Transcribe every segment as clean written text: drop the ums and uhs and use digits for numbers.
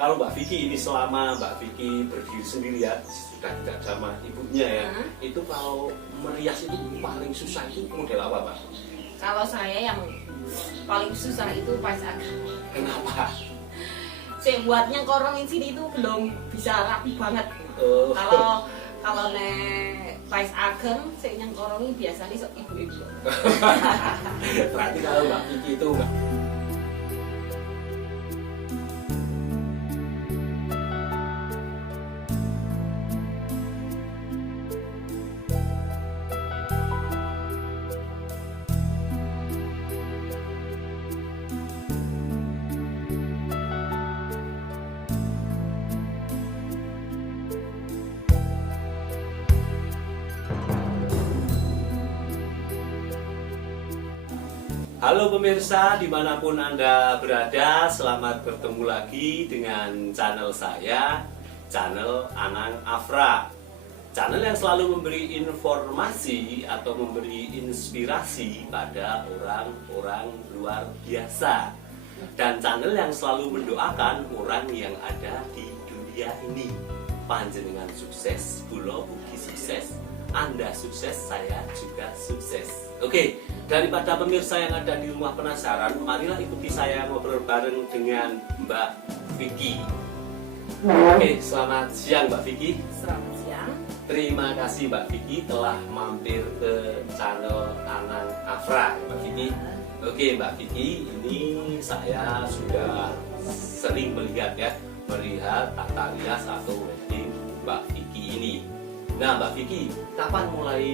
Kalau Mbak Vicky ini selama Mbak Vicky berdiri sendiri ya, sudah tidak sama ibunya ya, itu kalau merias itu paling susah itu model apa Pak? Kalau saya yang paling susah itu Pais Ageng. Kenapa? Saya buatnya korongin sini itu belum bisa rapi banget. Kalau nek Pais Ageng, saya yang korongin biasanya sok ibu-ibu. Berarti kalau Mbak Vicky itu enggak. Halo pemirsa, dimanapun Anda berada, selamat bertemu lagi dengan channel saya, channel Anang Afra. Channel yang selalu memberi informasi atau memberi inspirasi pada orang-orang luar biasa. Dan channel yang selalu mendoakan orang yang ada di dunia ini. Panjenengan sukses, kula ugi sukses, Anda sukses, saya juga sukses. Oke, daripada pemirsa yang ada di rumah penasaran, marilah ikuti saya ngobrol bareng dengan Mbak Vicky. Oke, selamat siang Mbak Vicky. Selamat siang. Terima kasih Mbak Vicky telah mampir ke channel Anang Afra, Mbak Vicky. Oke Mbak Vicky, ini saya sudah sering melihat tata rias atau wedding Mbak Vicky ini. Nah Mbak Vicky, kapan mulai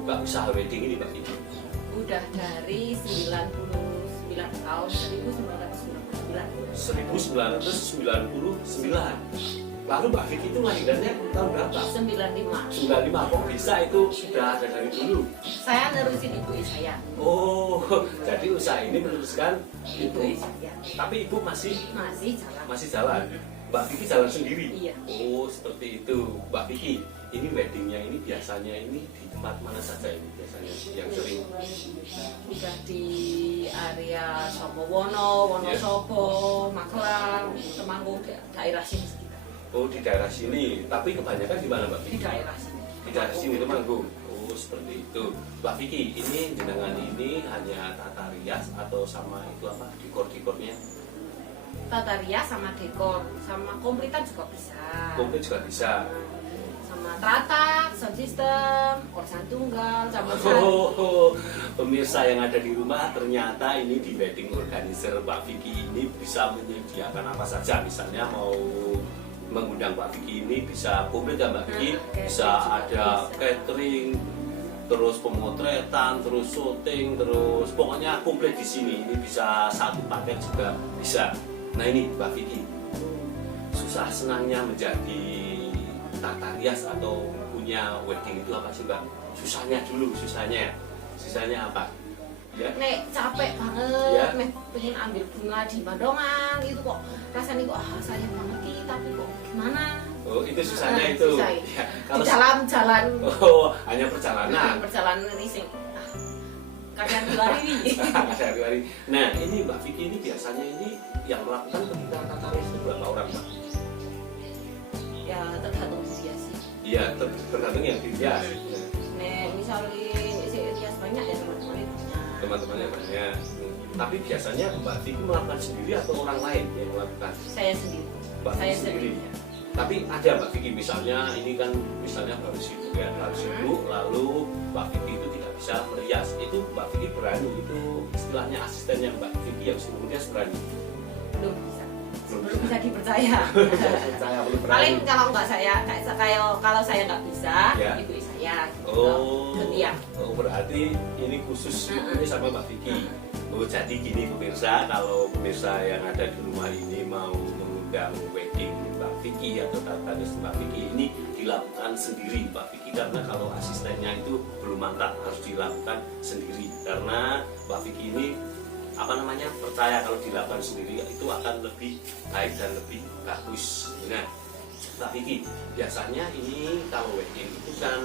buka usaha wedding ini Mbak Vicky? Udah dari 99 tahun 1999. 1999. Lalu Mbak Vicky itu lahirnya tahun berapa? 95. 95, kok bisa itu sudah ada dari dulu? Saya nerusin ibu saya. Oh, jadi usaha ini meneruskan Ibu ibu. saya. Tapi ibu masih Masih jalan. Mbak Vicky jalan sendiri? Iya. Oh, seperti itu. Mbak Vicky, ini weddingnya ini biasanya ini di tempat mana saja ini biasanya yang sering? Udah di area Somowono, Wonosobo, Magelang, Temanggung, daerah sini sekitar. Oh, di daerah sini. Tapi kebanyakan di mana Mbak Di Vicky? daerah sini. Di daerah sini Temanggung. Oh, seperti itu. Mbak Vicky, ini jenengan ini hanya tata rias atau sama itu apa dekor-dekornya? Tata rias sama dekor, sama komplitan juga bisa. Komplit juga bisa. Sama teratak, sound system, orsan tunggal, campur Pemirsa yang ada di rumah, ternyata ini di wedding organizer Mbak Vicky ini bisa menyediakan apa saja. Misalnya mau mengundang Mbak Vicky ini bisa komplit ya Mbak Vicky, bisa ada catering, terus pemotretan, terus syuting, terus pokoknya komplit di sini. Ini bisa satu paket juga bisa. Nah ini Mbak Vicky, susah senangnya menjadi tata rias atau punya wedding itu apa sih Mbak? Susahnya dulu, susahnya apa? Ya. Nek capek banget, Ya. nek pengen ambil bunga di Bandongan itu kok rasanya kok sayang banget nih, tapi kok gimana? Oh itu susahnya itu. Susah. Ya, Di dalam jalan. Oh hanya perjalanan. Perjalanan rising. Kadang hari. Nah ini Mbak Vicky ini biasanya ini yang melakukan ketika tata rias itu berapa orang Mbak? Ya tergantung dia sih. Iya tergantung yang dirias. Nek misalnya rias banyak ya teman-temannya banyak. Teman-temannya banyak. Tapi biasanya Mbak Vicky melakukan sendiri atau orang lain yang melakukan? Saya sendiri. Mbak Vicky sendiri. Tapi ada Mbak Vicky misalnya ini kan misalnya harus sibuk ya, harus sibuk lalu Mbak Vicky itu tidak bisa merias. Itu Mbak Vicky berani, itu istilahnya asistennya Mbak Vicky yang suruh merias berani. Belum bisa dipercaya. Saya belum berani. Paling kalau nggak saya, kalau saya nggak bisa, Ya. ibu saya. Oh, Gantian. oh berarti ini khusus ini sama Mbak Vicky. Oh jadi gini pemirsa, kalau pemirsa yang ada di rumah ini mau mengundang wedding Mbak Vicky atau tata rias Mbak Vicky ini dilakukan sendiri Mbak Vicky, karena kalau asistennya itu belum mantap, harus dilakukan sendiri karena Mbak Vicky ini percaya kalau dilakukan sendiri itu akan lebih baik dan lebih bagus. Nah Mbak Vicky, biasanya ini kalau wedding itu kan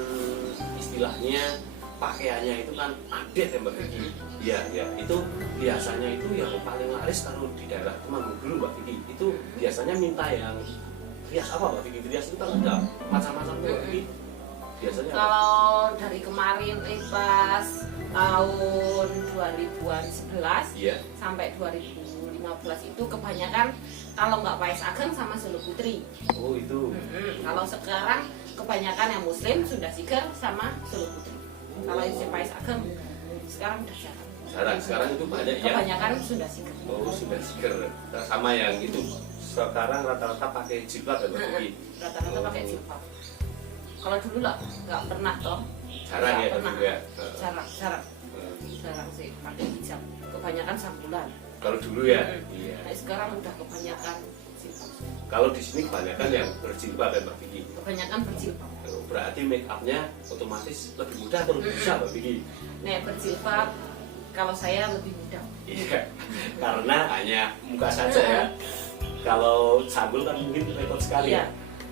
istilahnya pakaiannya itu kan update ya Mbak Vicky. Iya, ya. Itu biasanya itu yang paling laris kalau di daerah Temanggung dulu Mbak Vicky. Itu biasanya minta yang rias apa Mbak Vicky? Rias itu kan ada macam-macam tuh Mbak Vicky. Biasanya kalau dari kemarin pas tahun 2011 iya. sampai 2015 itu kebanyakan kalau nggak Pais Ageng sama Solo Putri. Oh itu. Kalau sekarang kebanyakan yang Muslim Sunda Siger sama Solo Putri. Kalau yang Pais Ageng sekarang udah jarang. Jarang, sekarang itu banyak ya. Kebanyakan Sunda Siger. Oh Sunda Siger. Sama yang itu. Sekarang rata-rata pakai jilbab ya Mbak Vicky. Rata-rata pakai jilbab. Kalau dulu lah nggak pernah toh. Jarang ya pernah. dulu ya. Jarang sih pakai hijab. Kebanyakan sambulan. Kalau dulu ya. Iya. Nah, sekarang udah kebanyakan jilbab. Kalau di sini kebanyakan yang berjilbab ya Mbak Vicky. Kebanyakan berjilbab. Berarti make upnya otomatis lebih mudah atau lebih susah Mbak Vicky? Nek berjilbab kalau saya lebih mudah. Iya, karena hanya muka saja ya. Kalau sambal kan mungkin repot sekali ya.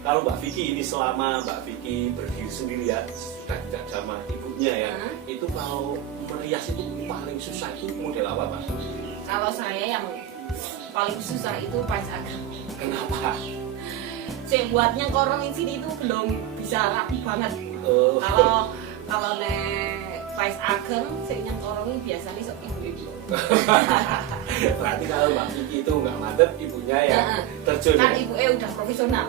Kalau Mbak Vicky ini selama Mbak Vicky berdiri sendiri ya, sudah tidak sama ibunya ya, itu kalau merias itu paling susah itu model apa Pak? Kalau saya yang paling susah itu Pais Ageng. Kenapa? Saya buatnya korong di sini itu belum bisa rapi banget. Kalau nek Pais Ageng, saya yang korongnya biasanya sok ibu-ibu. Berarti kalau Mbak Vicky itu nggak mantep, ibunya yang terjun. Kan ibunya udah profesional.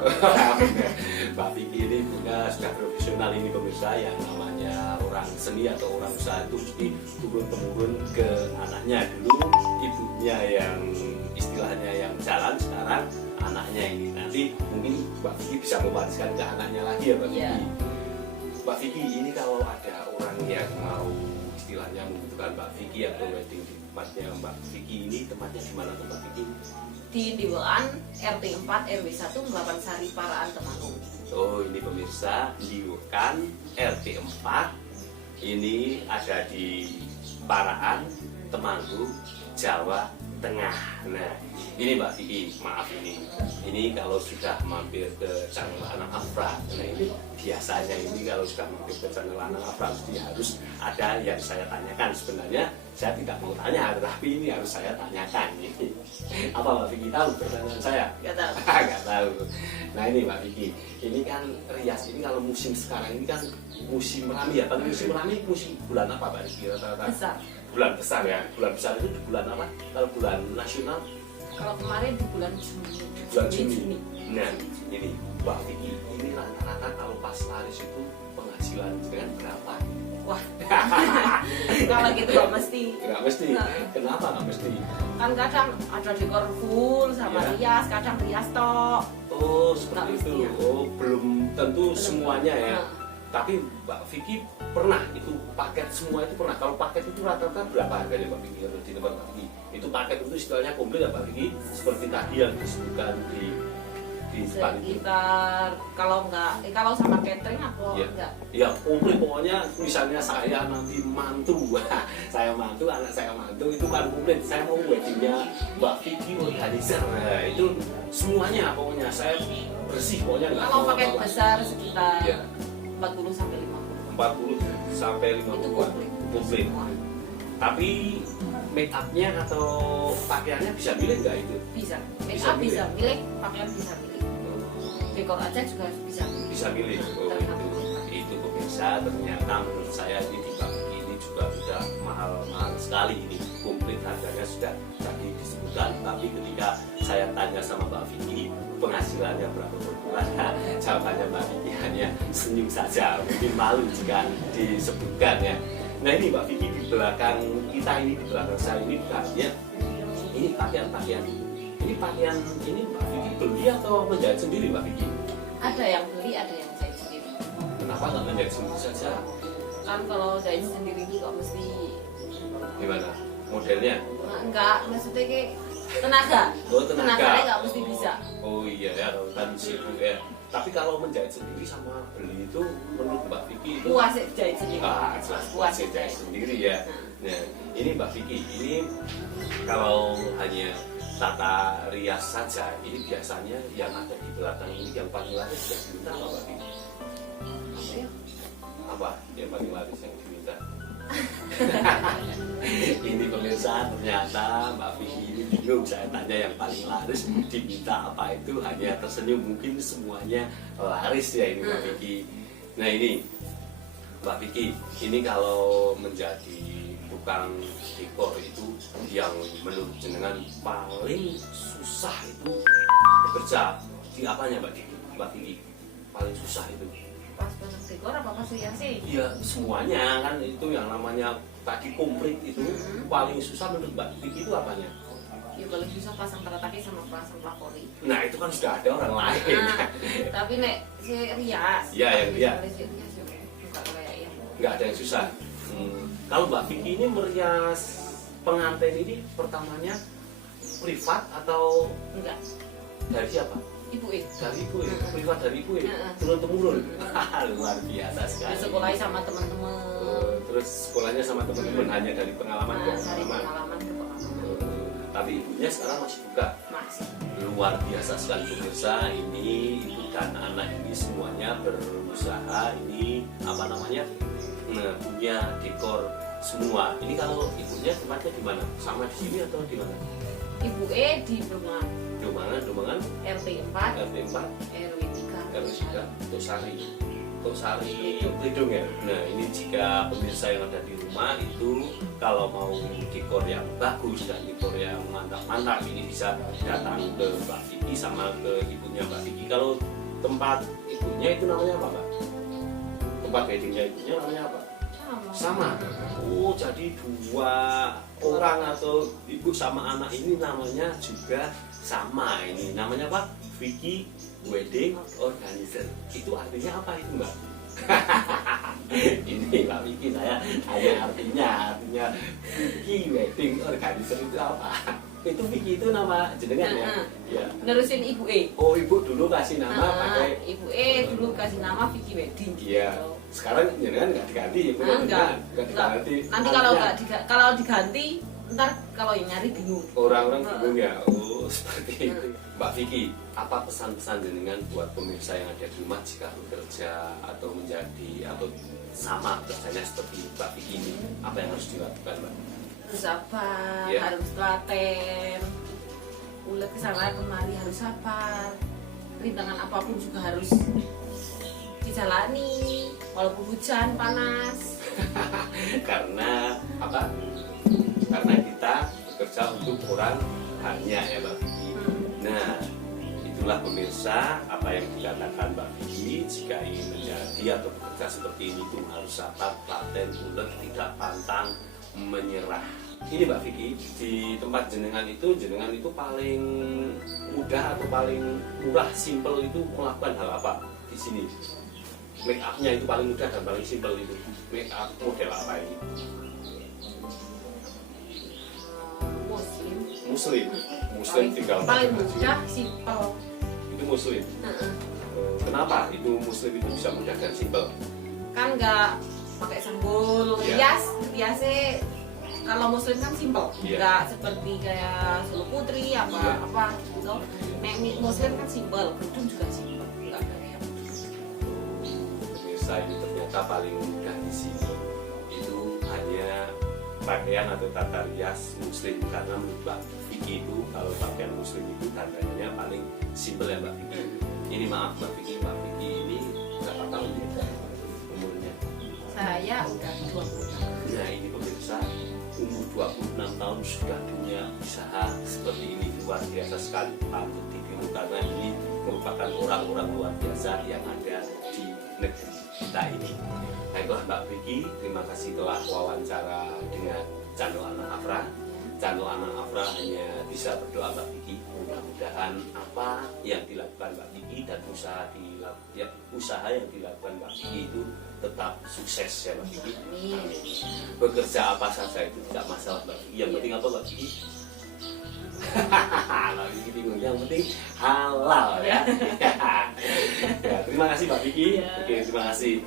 Mbak Vicky ini ibunya sudah profesional, ini pemirsa yang namanya orang seni atau orang usaha itu mesti turun-temurun ke anaknya. Dulu ibunya yang istilahnya yang jalan, sekarang anaknya ini. Nanti mungkin Mbak Vicky bisa mewariskan ke anaknya lagi ya Mbak Vicky. Mbak Vicky ini kalau ada orang yang mau istilahnya membutuhkan Mbak Vicky atau wedding di tempatnya Mbak Vicky ini, tempatnya di mana tuh Mbak Vicky? Di Diwean RT 4 RW 1 Melapan Sari Paraan Temanggung. Oh ini pemirsa, Diwean RT 4 ini ada di Paraan Temanggung, Jawa Tengah. Nah ini Mbak Vicky, maaf ini kalau sudah mampir ke channel Anak Afra, nah ini biasanya ini kalau sudah mampir ke channel Anak Afra mesti harus ada yang saya tanyakan. Sebenarnya saya tidak mau tanya, tapi ini harus saya tanyakan. Apa Mbak Vicky tahu pertanyaan saya? Gak tahu. Gak tahu. Nah ini Mbak Vicky, ini kan rias ini kalau musim sekarang ini kan musim rami ya. Pada musim rami musim bulan apa Mbak Vicky rata-rata? Besar. Bulan besar ya. Bulan besar itu di bulan apa? Kalau bulan nasional? Kalau kemarin di bulan Juni. Bulan Juni. Nah ini Mbak Vicky, ini rata-rata kalau pas laris itu penghasilan dengan berapa? Wah, kalau gitu nggak mesti. Nggak mesti. Kenapa nggak mesti? Kan kadang ada dekor full sama rias, kadang rias tok. Oh seperti itu. Ya. Oh belum tentu semuanya ya. Tapi Mbak Vicky pernah itu paket semua itu pernah. Kalau paket itu rata-rata berapa harganya Mbak Vicky di tempat Mbak Vicky? Itu paket itu istilahnya komplit ya Mbak Vicky? Seperti tadi yang disebutkan di depan itu. Sekitar kalau kalau sama catering apa enggak? Ya komplit pokoknya. Misalnya saya nanti mantu, saya mantu, anak saya mantu itu kan komplit. Saya mau weddingnya Mbak Vicky organizer, nah, itu semuanya pokoknya saya bersih pokoknya. Kalau paket besar sekitar 40 sampai 50. 40 sampai 50 itu komplit. Tapi make upnya atau pakaiannya bisa milih nggak itu? Bisa. Make up bisa milih, pakaian bisa milih. Dekor aja juga bisa milih. Bisa milih. Oh, itu pemirsa, ternyata menurut saya ini di Mbak Vicky ini juga sudah mahal-mahal sekali ini. Komplit harganya sudah tadi disebutkan, tapi ketika saya tanya sama Mbak Vicky penghasilannya berapa per bulan, jawabannya Mbak Vicky hanya senyum saja, mungkin malu jika disebutkan ya. Nah ini Mbak Vicky di belakang kita ini, di belakang saya ini bukannya ini pakaian-pakaian. Ini pakaian ini Mbak Vicky beli atau menjahit sendiri Mbak Vicky? Ada yang beli, ada yang jahit sendiri. Kenapa nggak menjahit sendiri saja? Kan kalau jahit sendiri itu kok mesti gimana modelnya? Nah, enggak, maksudnya kayak tenaga. Oh tenaga. Tenaganya nggak mesti bisa. Oh iya ya, kalau kan sibuk ya. Tapi kalau menjahit sendiri sama beli itu menurut Mbak Vicky itu Puas jahit sendiri. jelas puas jahit sendiri ya. Nah ini Mbak Vicky, ini kalau hanya tata rias saja, ini biasanya yang ada di belakang ini yang paling laris yang diminta apa Mbak Vicky? Apa yang paling laris yang diminta? Ini pemirsa, ternyata Mbak Vicky ini bingung. Saya tanya yang paling laris diminta apa itu, hanya tersenyum. Mungkin semuanya laris ya ini Mbak Vicky. Nah ini Mbak Vicky, ini kalau menjadi tukang dekor itu yang menurut jenengan paling susah itu bekerja di apanya Mbak Vicky? Paling susah itu? Pas pasang dekor apa pas hiasi? Iya semuanya kan, itu yang namanya tadi komplit itu paling susah menurut Mbak Vicky itu apanya? Ya paling susah pasang tata-taki sama pasang pelapori. Nah itu kan sudah ada orang lain. Tapi nek si rias. Iya yang dia. Si rias ya bukan kayak ya. Nggak ada yang susah. Kalau Mbak Vicky ini merias pengantin ini pertamanya privat atau Enggak. dari siapa? Ibu Dari ibu ya? Privat dari ibu ya? Turun temurun. Luar biasa sekali. Sekolah sama teman-teman. Terus sekolahnya sama teman-teman hanya dari pengalaman ke Dari pengalaman. pengalaman ke pengalaman. Tapi ibunya sekarang masih buka. Masih. Luar biasa sekali pemirsa, ini ibu dan anak ini semuanya berusaha ini apa namanya punya dekor semua. Ini kalau ibunya tempatnya di mana? Sama di sini atau di mana? Ibu di Domangan RT 4 RT 4 RW 3 RW 3 Tok Sari Pledong ya. Nah ini jika pemirsa yang ada di rumah itu kalau mau dekor yang bagus dan dekor yang mantap-mantap, ini bisa datang ke Mbak Vicky sama ke ibunya Mbak Vicky. Kalau tempat ibunya itu namanya apa Mbak? Tempat weddingnya ibunya namanya apa? Sama. Oh jadi dua orang atau ibu sama anak ini namanya juga sama. Ini namanya apa? Vicky Wedding Organizer. Itu artinya apa itu Mbak? Ini Mbak Vicky, saya tanya artinya Vicky Wedding Organizer itu apa? Itu Vicky itu nama jenengan ya? Ya. Nerusin Ibu Oh ibu dulu kasih nama pakai Ibu dulu kasih nama Vicky Wedding. Iya. Sekarang jenengan nggak diganti ya? Enggak. Diganti. Nanti kalau diganti ntar kalau yang nyari bingung. Orang-orang bingung ya. Oh seperti itu. Mbak Vicky, apa pesan-pesan jenengan buat pemirsa yang ada di rumah jika bekerja atau menjadi atau sama kerjanya seperti Mbak Vicky ini? Apa yang harus dilakukan Mbak? Harus sabar, Ya. harus telaten, ulet kesana kemari harus sabar. Rintangan apapun juga harus dijalani, walaupun hujan panas. Karena apa? Karena kita bekerja untuk orang banyak ya Mbak Vicky. Nah, itulah pemirsa apa yang dikatakan Mbak Vicky. Jika ingin menjadi atau bekerja seperti ini tuh harus sabar, telaten, ulet, tidak pantang menyerah. Ini Mbak Vicky, di tempat jenengan itu paling mudah atau paling murah, simple itu melakukan hal apa di sini? Make up-nya itu paling mudah dan paling simple itu. Make up model apa ini? Muslim tinggal paling mudah, simple. itu Muslim. Kenapa itu Muslim itu bisa mudah dan simple? Kan nggak pakai sanggul, riasnya kalau Muslim kan simple, nggak seperti kayak Solo Putri apa gitu. Nek Muslim kan simple, kerudung juga simple, nggak kayak. Pemirsa ini ternyata paling mudah di sini itu hanya pakaian atau tata rias Muslim, karena menurut Mbak Vicky itu kalau pakaian Muslim itu tandanya paling simple ya Mbak Vicky. Ini maaf Mbak Vicky ini berapa tahun ya umurnya? Saya udah 20 tahun. Nah ini pemirsa, umur 26 tahun sudah punya usaha seperti ini, luar biasa sekali, patut ditiru karena ini merupakan orang-orang luar biasa yang ada di negeri kita ini. Baiklah Mbak Vicky, terima kasih telah wawancara dengan channel Anak Afra. Channel Anak Afra hanya bisa berdoa Mbak Vicky, mudah-mudahan apa yang dilakukan Mbak Vicky dan usaha yang dilakukan Mbak Vicky itu tetap sukses ya Mbak Vicky. Amin. Bekerja apa saja itu tidak masalah Mbak Vicky. Yang penting apa Mbak Vicky? Mbak Vicky bingung. Yang penting halal ya. Ya, terima kasih Mbak Vicky. Oke, terima kasih.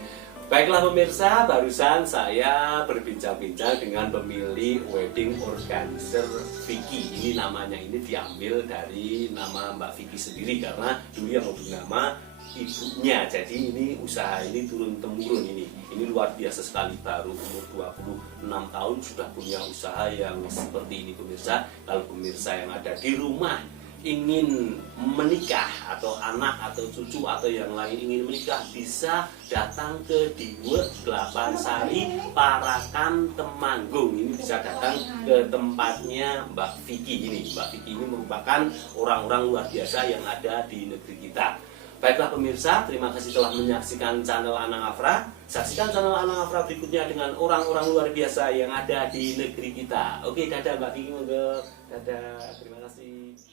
Baiklah pemirsa, barusan saya berbincang-bincang dengan pemilik wedding organizer Vicky. Ini namanya ini diambil dari nama Mbak Vicky sendiri karena dulu yang memberi nama ibunya. Jadi ini usaha ini turun temurun ini. Ini luar biasa sekali, baru umur 26 tahun sudah punya usaha yang seperti ini pemirsa. Kalau pemirsa yang ada di rumah ingin menikah atau anak atau cucu atau yang lain ingin menikah, bisa datang ke Diwe Glapansari Parakan Temanggung. Ini bisa datang ke tempatnya Mbak Vicky ini. Mbak Vicky ini merupakan orang-orang luar biasa yang ada di negeri kita. Baiklah pemirsa, terima kasih telah menyaksikan channel Anang Afra. Saksikan channel Anang Afra berikutnya dengan orang-orang luar biasa yang ada di negeri kita. Oke, dadah Mbak Vicky, dadah, terima kasih.